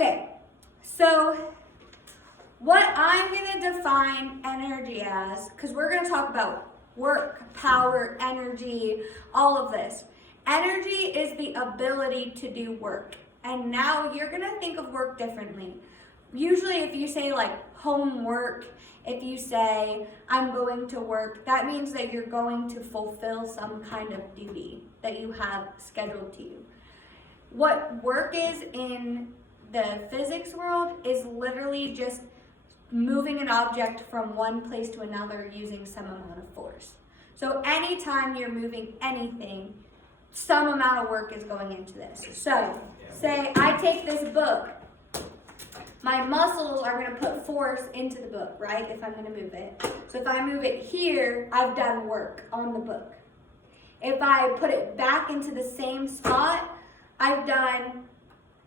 Okay, so what I'm going to define energy as, because we're going to talk about work, power, energy, all of this. Energy is the ability to do work. And now you're going to think of work differently. Usually if you say like homework, if you say I'm going to work, that means that you're going to fulfill some kind of duty that you have scheduled to you. What work is in the physics world is literally just moving an object from one place to another using some amount of force. So anytime you're moving anything, some amount of work is going into this. So say I take this book, my muscles are going to put force into the book, right? If I'm going to move it. So if I move it here, I've done work on the book. If I put it back into the same spot, I've done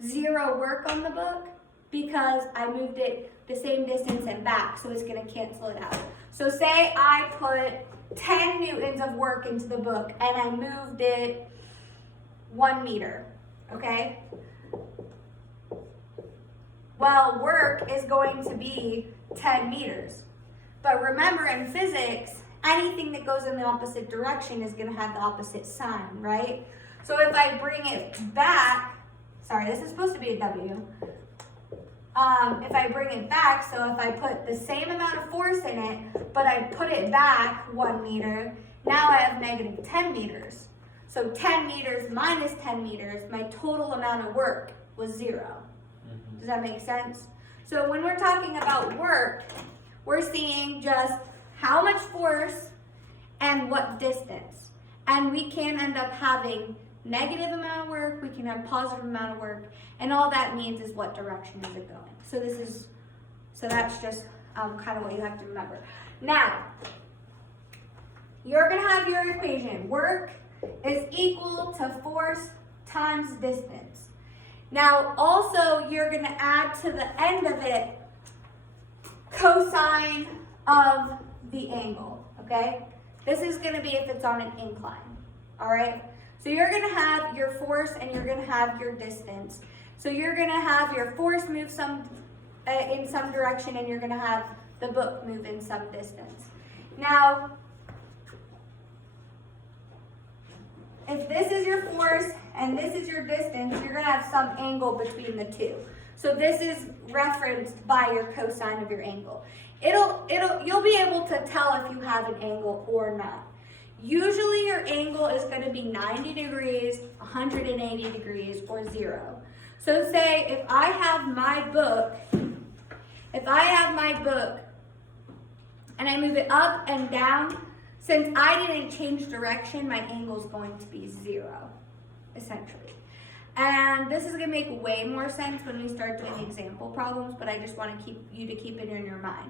zero work on the book because I moved it the same distance and back, so it's going to cancel it out. So say I put 10 newtons of work into the book and I moved it 1 meter, okay? Well, work is going to be 10 meters. But remember in physics, anything that goes in the opposite direction is going to have the opposite sign, right? So if I bring it back, sorry, this is supposed to be a W. If I bring it back, so if I put the same amount of force in it, but I put it back 1 meter, now I have negative 10 meters. So 10 meters minus 10 meters, my total amount of work was 0. Does that make sense? So when we're talking about work, we're seeing just how much force and what distance. And we can end up having negative amount of work, we can have positive amount of work, and all that means is what direction is it going. So that's just kind of what you have to remember. Now, you're gonna have your equation. Work is equal to force times distance. Now, also, you're gonna add to the end of it cosine of the angle, okay? This is gonna be if it's on an incline, all right? So you're gonna have your force and you're gonna have your distance. So you're gonna have your force move in some direction and you're gonna have the book move in some distance. Now, if this is your force and this is your distance, you're gonna have some angle between the two. So this is referenced by your cosine of your angle. You'll be able to tell if you have an angle or not. Usually your angle is going to be 90 degrees, 180 degrees, or 0. So say if I have my book and I move it up and down, since I didn't change direction, my angle is going to be 0, essentially. And this is going to make way more sense when we start doing example problems, but I just want to keep it in your mind.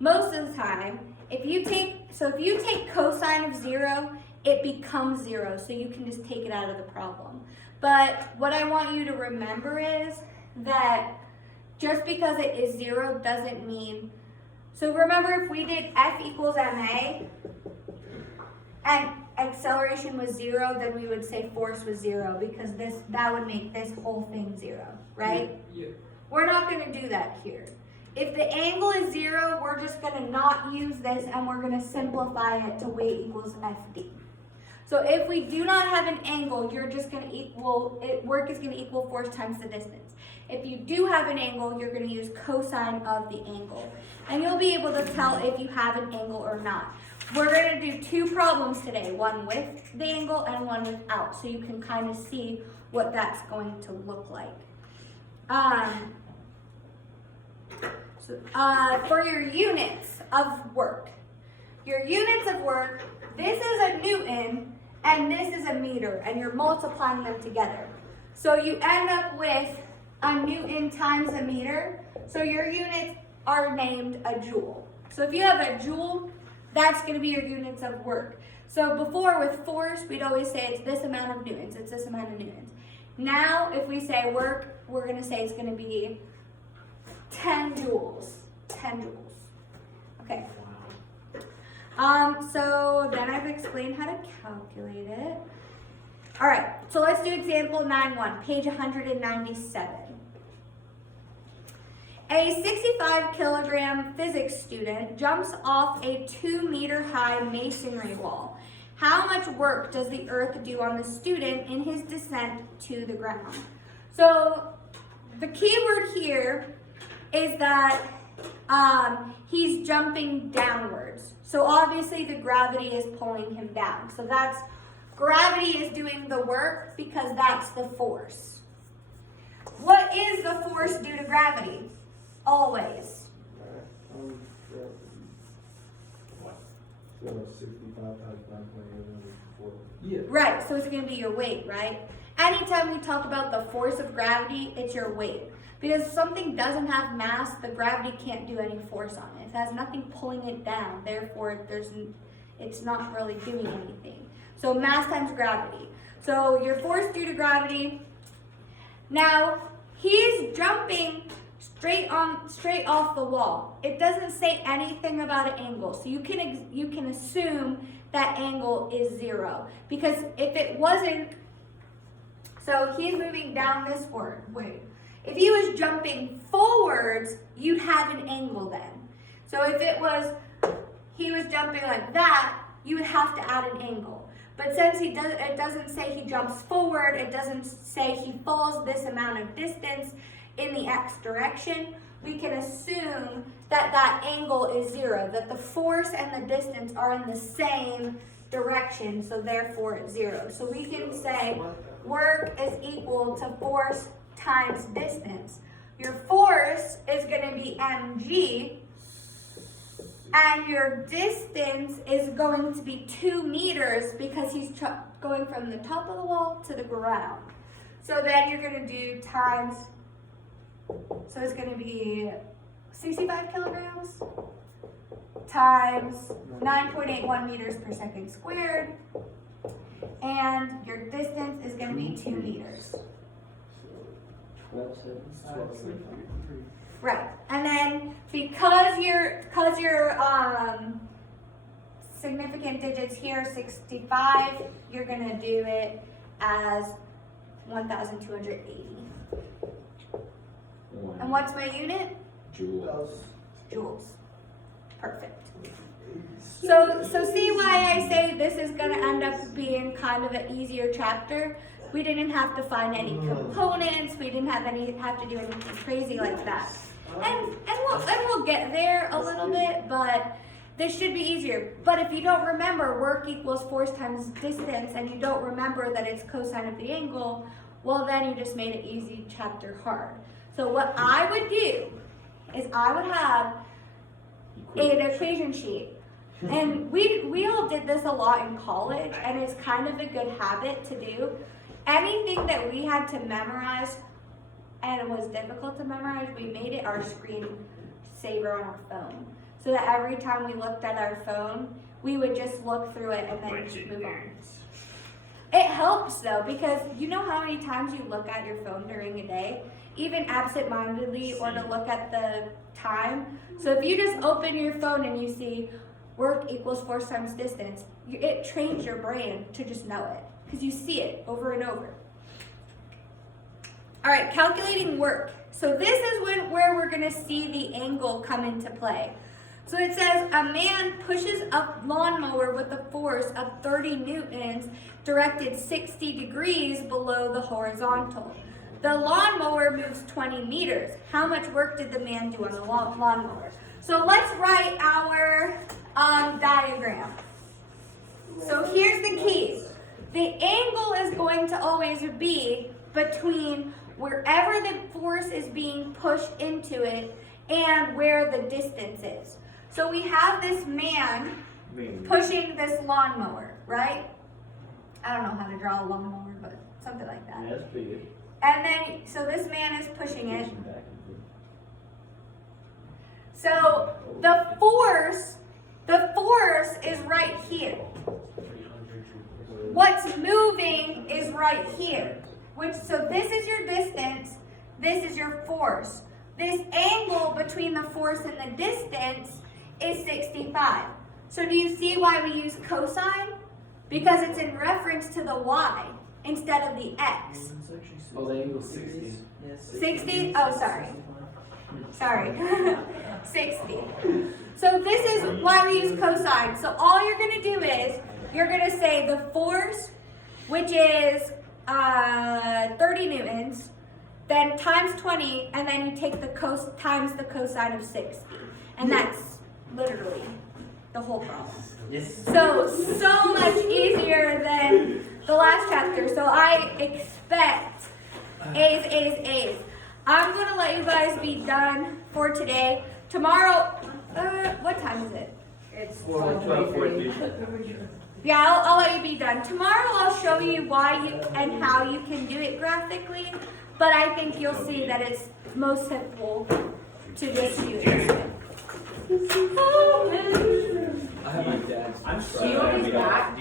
Most of the time, if you take cosine of 0, it becomes 0, so you can just take it out of the problem. But what I want you to remember is that just because it is 0 doesn't mean, so remember if we did F equals ma, and acceleration was 0, then we would say force was 0, because that would make this whole thing 0, right? Yeah. We're not going to do that here. If the angle is 0, we're just going to not use this and we're going to simplify it to weight equals FD. So if we do not have an angle, you're just going to work is going to equal force times the distance. If you do have an angle, you're going to use cosine of the angle. And you'll be able to tell if you have an angle or not. We're going to do 2 problems today, one with the angle and one without, so you can kind of see what that's going to look like. For your units of work, this is a Newton and this is a meter, and you're multiplying them together. So you end up with a Newton times a meter, so your units are named a joule. So if you have a joule, that's going to be your units of work. So before with force, we'd always say it's this amount of newtons, it's this amount of newtons. Now, if we say work, we're going to say it's going to be 10 joules. 10 joules. Okay. So then I've explained how to calculate it. All right, so let's do example 9.1, page 197. A 65-kilogram physics student jumps off a 2-meter-high masonry wall. How much work does the earth do on the student in his descent to the ground? So the key word here is that he's jumping downwards. So obviously the gravity is pulling him down. So that's gravity is doing the work because that's the force. What is the force due to gravity? Always. So 65 times 9.8. Yeah. Right, so it's going to be your weight, right? Anytime we talk about the force of gravity, it's your weight. Because if something doesn't have mass, the gravity can't do any force on it. It has nothing pulling it down. Therefore, it's not really doing anything. So mass times gravity. So your force due to gravity. Now, he's jumping straight off the wall. It doesn't say anything about an angle. So you can assume that angle is 0. Because if it wasn't, so he's moving down this way. If he was jumping forwards, you'd have an angle then. So if he was jumping like that, you would have to add an angle. But since it doesn't say he jumps forward, it doesn't say he falls this amount of distance in the x direction, we can assume that that angle is 0, that the force and the distance are in the same direction, so therefore it's 0. So we can say work is equal to force times distance. Your force is going to be mg, and your distance is going to be 2 meters because he's going from the top of the wall to the ground. So then you're going to do times, so it's going to be 65 kilograms times 9.81 meters per second squared, and your distance is going to be 2 meters. 12.7. Right, and then because your significant digits here, 65, you're going to do it as 1,280. And what's my unit? Joules. Joules. Perfect. So see why I say this is going to end up being kind of an easier chapter. We didn't have to find any components. We didn't have to do anything crazy like that. And we'll get there a little bit, but this should be easier. But if you don't remember work equals force times distance, and you don't remember that it's cosine of the angle, well then you just made an easy chapter hard. So what I would do is I would have an equation sheet. And we all did this a lot in college, and it's kind of a good habit to do. Anything that we had to memorize and it was difficult to memorize, we made it our screen saver on our phone. So that every time we looked at our phone, we would just look through it and then just move on. It helps though, because you know how many times you look at your phone during a day, even absent-mindedly, or to look at the time. So if you just open your phone and you see work equals force times distance, it trains your brain to just know it, because you see it over and over. All right, calculating work. So this is where we're gonna see the angle come into play. So it says a man pushes a lawnmower with a force of 30 newtons directed 60 degrees below the horizontal. The lawnmower moves 20 meters. How much work did the man do on the lawnmower? So let's write our diagram. So here's the key. The angle is going to always be between wherever the force is being pushed into it and where the distance is. So we have this man pushing this lawnmower, right? I don't know how to draw a lawnmower, but something like that. That's big. And then, so this man is pushing it. So the force is right here. What's moving is right here. So this is your distance, this is your force. This angle between the force and the distance is 65. So do you see why we use cosine? Because it's in reference to the y instead of the x. Oh, the angle 60. 60? Oh, sorry. Sorry. 60. So this is why we use cosine. So all you're going to do is, you're going to say the force, which is 30 newtons, then times 20, and then you take the times the cosine of 60. And that's literally the whole problem. Yes. So much easier than the last chapter. So I expect A's. I'm going to let you guys be done for today. Tomorrow, what time is it? It's 12:43. Yeah, I'll let you be done. Tomorrow I'll show you why you and how you can do it graphically, but I think you'll see that it's most simple to just use it. I have my dad's. I'm Do you want me back?